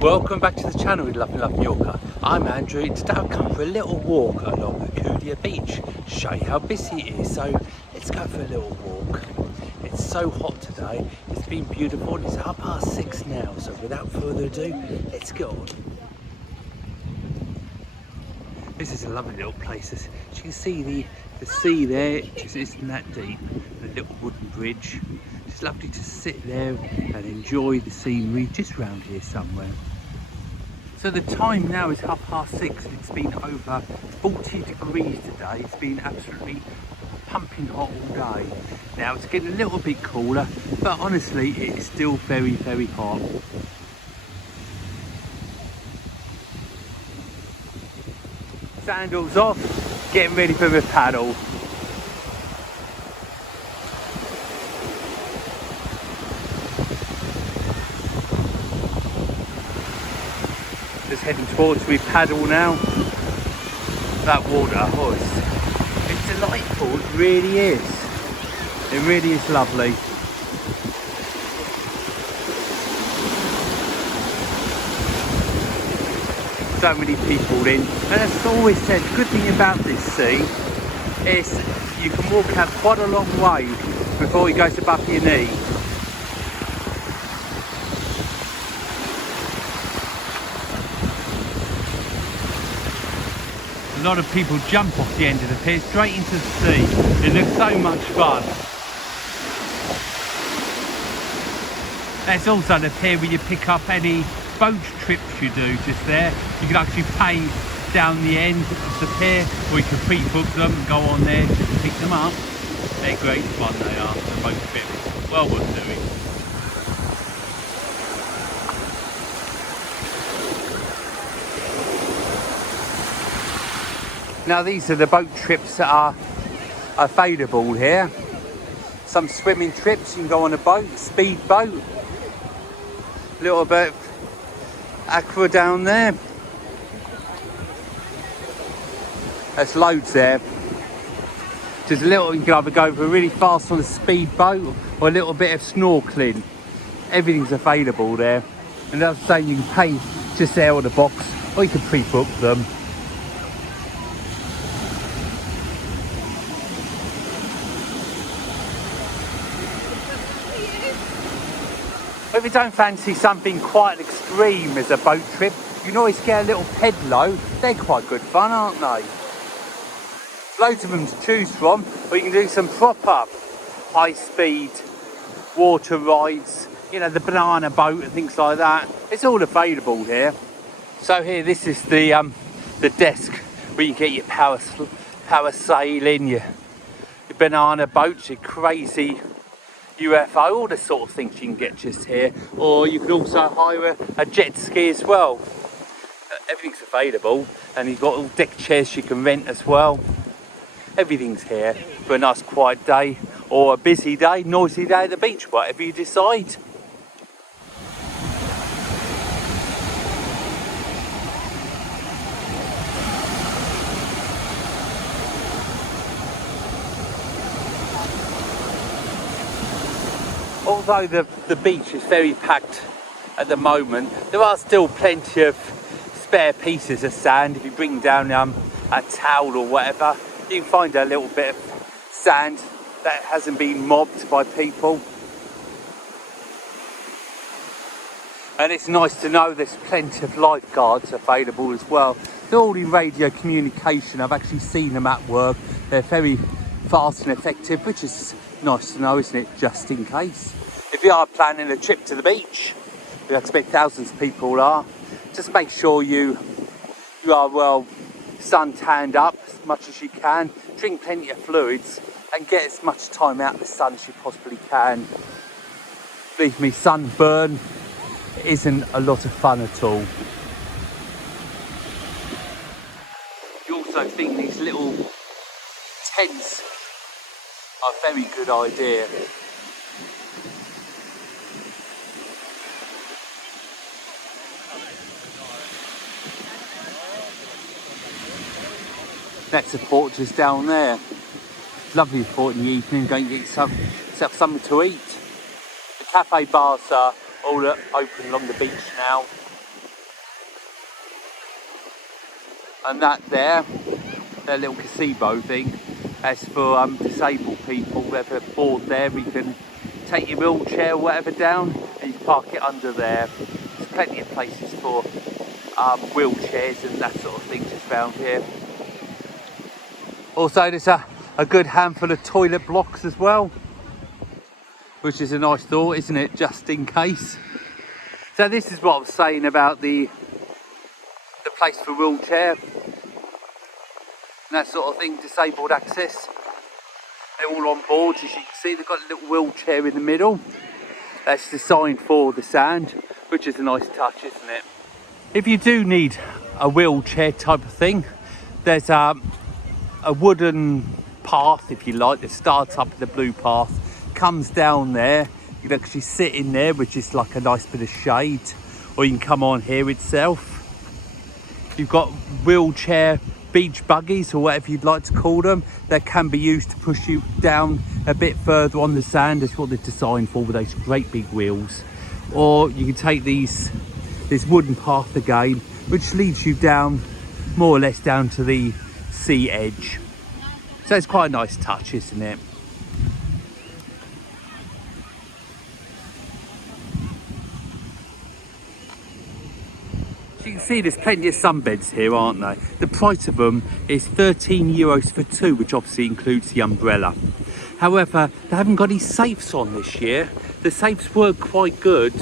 Welcome back to the channel with Love Mallorca. I'm Andrew. Today I've come for a little walk along Alcudia beach to show you how busy it is. So let's go for a little walk. It's so hot today. It's been beautiful. It's 6:30 now. So without further ado, let's get on. This is a lovely little place. As you can see the sea there, it just isn't that deep. The little wooden bridge. It's lovely to sit there and enjoy the scenery just round here somewhere. So the time now is 6:30 and it's been over 40 degrees today. It's been absolutely pumping hot all day. Now it's getting a little bit cooler, but honestly it is still very, very hot. Sandals off, getting ready for the paddle. Just heading towards we paddle now. That water, it's delightful, it really is. It really is lovely. So many people in, and as I always said, the good thing about this sea is you can walk out quite a long way before it goes above your knee. A lot of people jump off the end of the pier straight into the sea. It looks so much fun. There's also the pier where you pick up any boat trips you do just there. You can actually pay down the end of the pier, or you can pre-book them and go on there just to pick them up. They're great fun, they are. The boat trips, well worth doing. Now these are the boat trips that are available here. Some swimming trips, you can go on a boat, speed boat. A little bit of aqua down there. There's loads there. Just a little, you can either go for really fast on a speed boat or a little bit of snorkeling. Everything's available there. And as I say, you can pay just there on the box, or you can pre-book them. If you don't fancy something quite extreme as a boat trip, you can always get a little pedalo. They're quite good fun, aren't they? Loads of them to choose from, or you can do some proper high-speed water rides, you know, the banana boat and things like that. It's all available here. So here, this is the desk where you get your power sailing, your banana boats, your crazy UFO, all the sort of things you can get just here. Or you can also hire a jet ski as well. Everything's available, and you've got all deck chairs you can rent as well. Everything's here for a nice quiet day, or a busy day, noisy day at the beach, whatever you decide. Although the beach is very packed at the moment, there are still plenty of spare pieces of sand. If you bring down a towel or whatever, you can find a little bit of sand that hasn't been mobbed by people. And it's nice to know there's plenty of lifeguards available as well. They're all in radio communication. I've actually seen them at work. They're very fast and effective, which is nice to know, isn't it, just in case. If you are planning a trip to the beach, we expect thousands of people are, just make sure you are well sun-tanned up as much as you can, drink plenty of fluids and get as much time out in the sun as you possibly can. Believe me, sunburn isn't a lot of fun at all. You also think these little tents are a very good idea. That's a port just down there. Lovely port in the evening, go and get yourself something to eat. The cafe bars are all open along the beach now. And that there, their little gazebo thing, that's for disabled people. Whether bored there, you can take your wheelchair or whatever down and you park it under there. There's plenty of places for wheelchairs and that sort of thing just around here. Also, there's a good handful of toilet blocks as well, which is a nice thought, isn't it, just in case. So this is what I was saying about the place for wheelchair and that sort of thing, disabled access. They're all on board, as you can see. They've got a little wheelchair in the middle. That's designed for the sand, which is a nice touch, isn't it? If you do need a wheelchair type of thing, there's a wooden path, if you like, that starts up at the blue path, comes down there. You can actually sit in there, which is like a nice bit of shade, or you can come on here itself. You've got wheelchair beach buggies, or whatever you'd like to call them, that can be used to push you down a bit further on the sand. That's what they're designed for, with those great big wheels. Or you can take this wooden path again, which leads you down, more or less down to the sea edge. So it's quite a nice touch, isn't it? You can see there's plenty of sunbeds here, aren't there? The price of them is €13 for two, which obviously includes the umbrella. However, they haven't got any safes on this year. The safes were quite good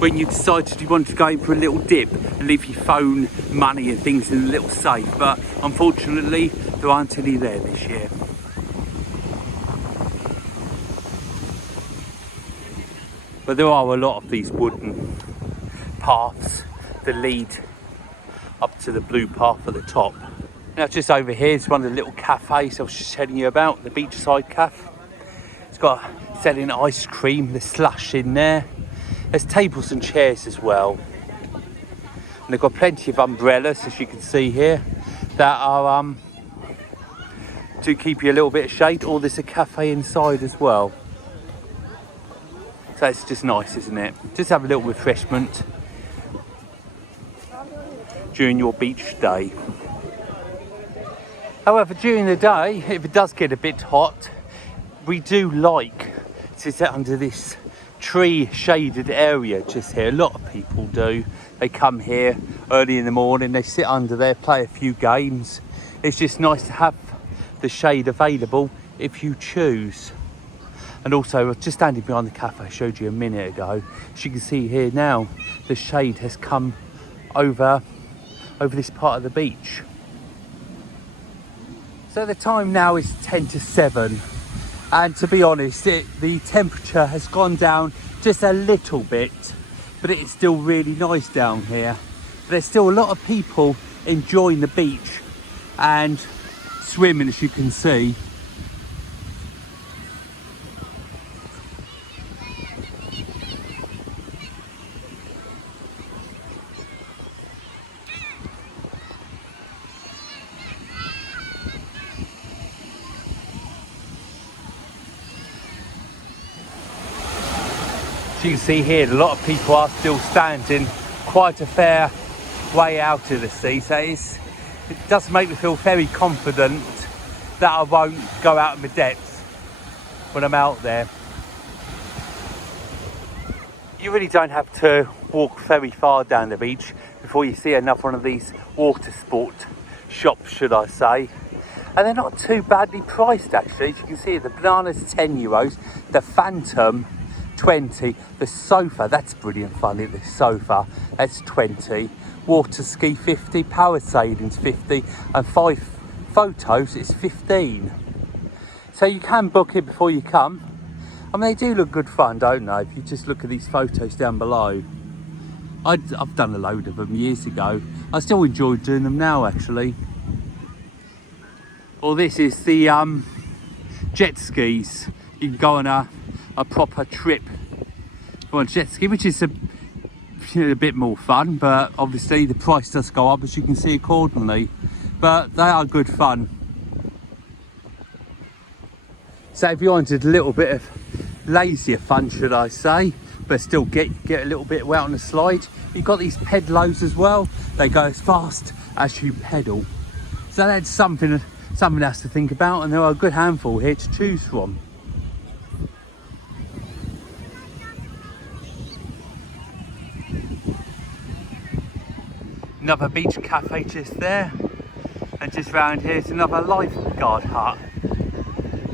when you decided you wanted to go in for a little dip and leave your phone, money and things in a little safe, but unfortunately there aren't any there this year. But there are a lot of these wooden paths that lead up to the blue path at the top. Now just over here is one of the little cafes I was just telling you about, the beachside cafe. It's got selling ice cream, the slush in there. There's tables and chairs as well. And they've got plenty of umbrellas, as you can see here, that are to keep you a little bit of shade, or there's a cafe inside as well. So it's just nice, isn't it? Just have a little refreshment during your beach day. However, during the day, if it does get a bit hot, we do like to sit under this tree shaded area just here. A lot of people do. They come here early in the morning, they sit under there, play a few games. It's just nice to have the shade available if you choose. And also, just standing behind the cafe I showed you a minute ago, as you can see here now, the shade has come over this part of the beach. So the time now is 10 to 7, and to be honest, the temperature has gone down just a little bit, but it's still really nice down here. There's still a lot of people enjoying the beach and swimming, as you can see. As you can see here, a lot of people are still standing quite a fair way out of the sea, so it does make me feel very confident that I won't go out of my depth when I'm out there. You really don't have to walk very far down the beach before you see another one of these water sport shops, should I say. And they're not too badly priced, actually. As you can see, the banana's €10, the Phantom 20, the sofa, that's brilliant fun, the sofa, that's 20, water ski 50, power sailing's 50, and 5 photos is 15. So you can book it before you come. I mean, they do look good fun, don't they, if you just look at these photos down below. I've done a load of them years ago. I still enjoy doing them now, actually. Well, this is the jet skis. You can go on a proper trip on jet ski, which is a bit more fun, but obviously the price does go up, as you can see, accordingly, but they are good fun. So if you wanted a little bit of lazier fun, should I say, but still get a little bit wet on the slide, you've got these pedalos as well. They go as fast as you pedal. So that's something else to think about, and there are a good handful here to choose from. Another beach cafe just there, and just round here is another lifeguard hut.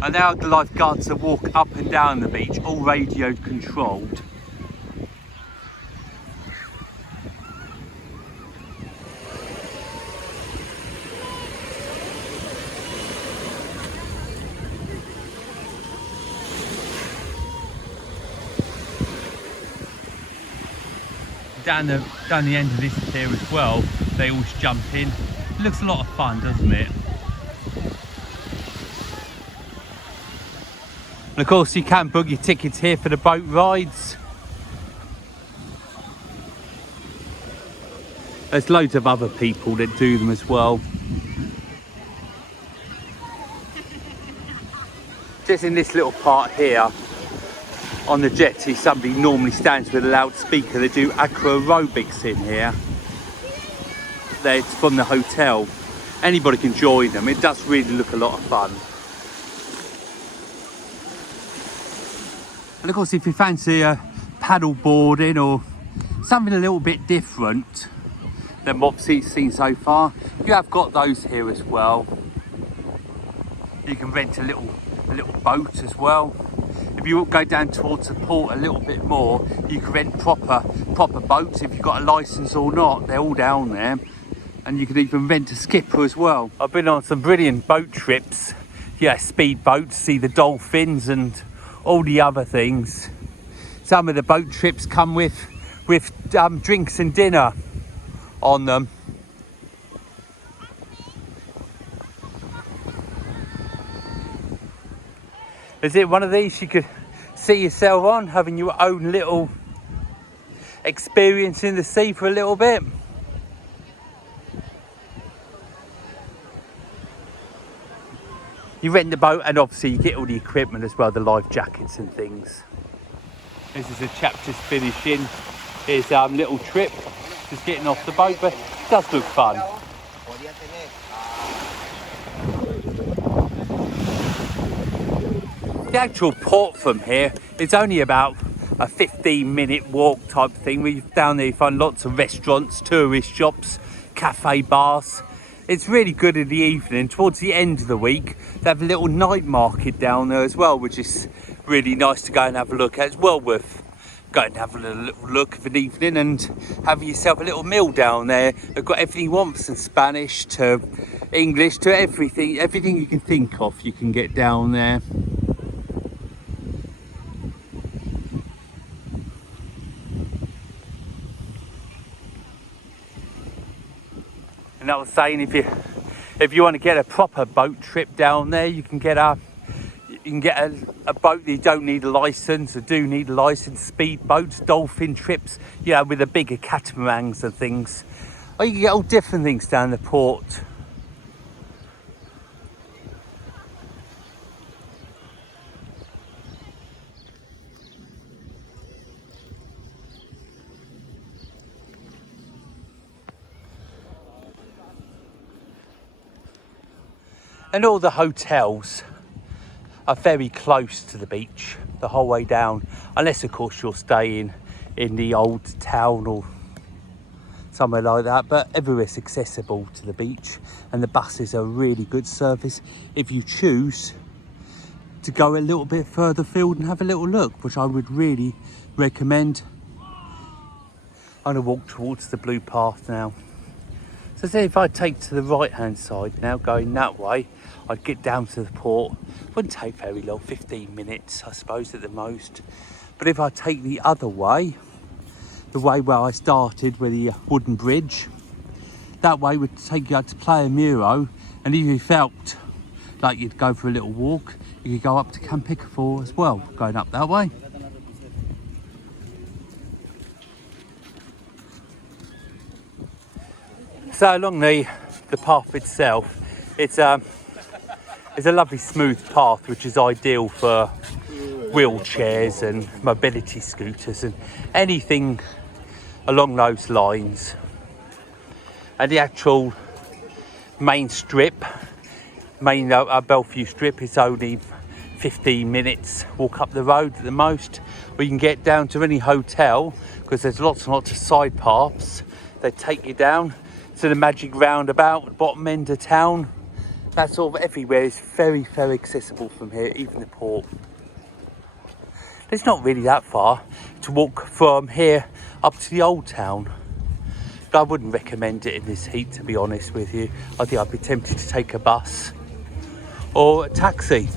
And now the lifeguards that walk up and down the beach, all radio controlled. Down the end of this here as well, they always jump in. It looks a lot of fun, doesn't it? And of course you can book your tickets here for the boat rides. There's loads of other people that do them as well. Just in this little part here, on the jetty, somebody normally stands with a loudspeaker. They do aqua aerobics in here. It's from the hotel. Anybody can join them. It does really look a lot of fun. And of course, if you fancy paddle boarding or something a little bit different than what we've seen so far, you have got those here as well. You can rent a little boat as well. If you go down towards the port a little bit more, you can rent proper boats if you've got a licence or not. They're all down there, and you can even rent a skipper as well. I've been on some brilliant boat trips. Yeah, speed boats, see the dolphins and all the other things. Some of the boat trips come with drinks and dinner on them. Is it one of these you could see yourself on, having your own little experience in the sea for a little bit? You rent the boat, and obviously you get all the equipment as well, the life jackets and things. This is a chap just finishing his little trip, just getting off the boat, but it does look fun. The actual port from here is only about a 15-minute walk type thing. Down there you find lots of restaurants, tourist shops, cafe bars. It's really good in the evening. Towards the end of the week, they have a little night market down there as well, which is really nice to go and have a look at. It's well worth going and have a little look of an evening and having yourself a little meal down there. They've got everything you want, from Spanish to English to everything you can think of, you can get down there. And I was saying, if you want to get a proper boat trip down there, you can get a boat that you don't need a license, or do need a license. Speed boats, dolphin trips, you know, with the bigger catamarans and things. Or you can get all different things down the port. And all the hotels are very close to the beach the whole way down, unless of course you're staying in the old town or somewhere like that, but everywhere's accessible to the beach, and the buses are a really good service if you choose to go a little bit further afield and have a little look, which I would really recommend. I'm going to walk towards the blue path now. So say if I take to the right hand side now, going that way, I'd get down to the port. Wouldn't take very long, 15 minutes I suppose at the most. But if I take the other way, the way where I started with the wooden bridge, that way would take you out to Playa Muro, and if you felt like you'd go for a little walk, you could go up to Campicafor as well, going up that way. So along the path itself, it's a lovely smooth path, which is ideal for wheelchairs and mobility scooters and anything along those lines. And the actual main strip, Bellevue strip. It's only 15 minutes walk up the road at the most. Or you can get down to any hotel, because there's lots and lots of side paths. They take you down to the magic roundabout, the bottom end of town. That's sort of everywhere. It's very, very accessible from here, even the port. It's not really that far to walk from here up to the old town. But I wouldn't recommend it in this heat, to be honest with you. I think I'd be tempted to take a bus or a taxi.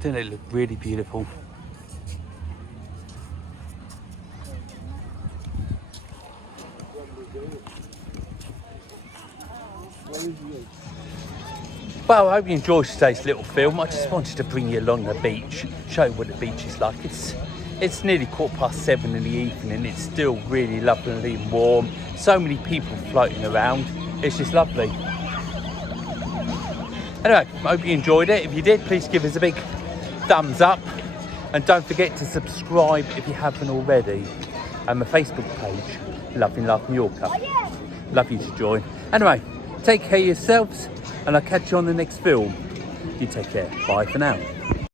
Doesn't it look really beautiful? Well, I hope you enjoyed today's little film. I just wanted to bring you along the beach, show you what the beach is like. It's nearly 7:15 in the evening. It's still really lovely and warm. So many people floating around. It's just lovely. Anyway, I hope you enjoyed it. If you did, please give us a big thumbs up. And don't forget to subscribe if you haven't already. And my Facebook page, Love in Life Mallorca. Love you to join. Anyway, take care of yourselves, and I'll catch you on the next film. You take care. Bye for now.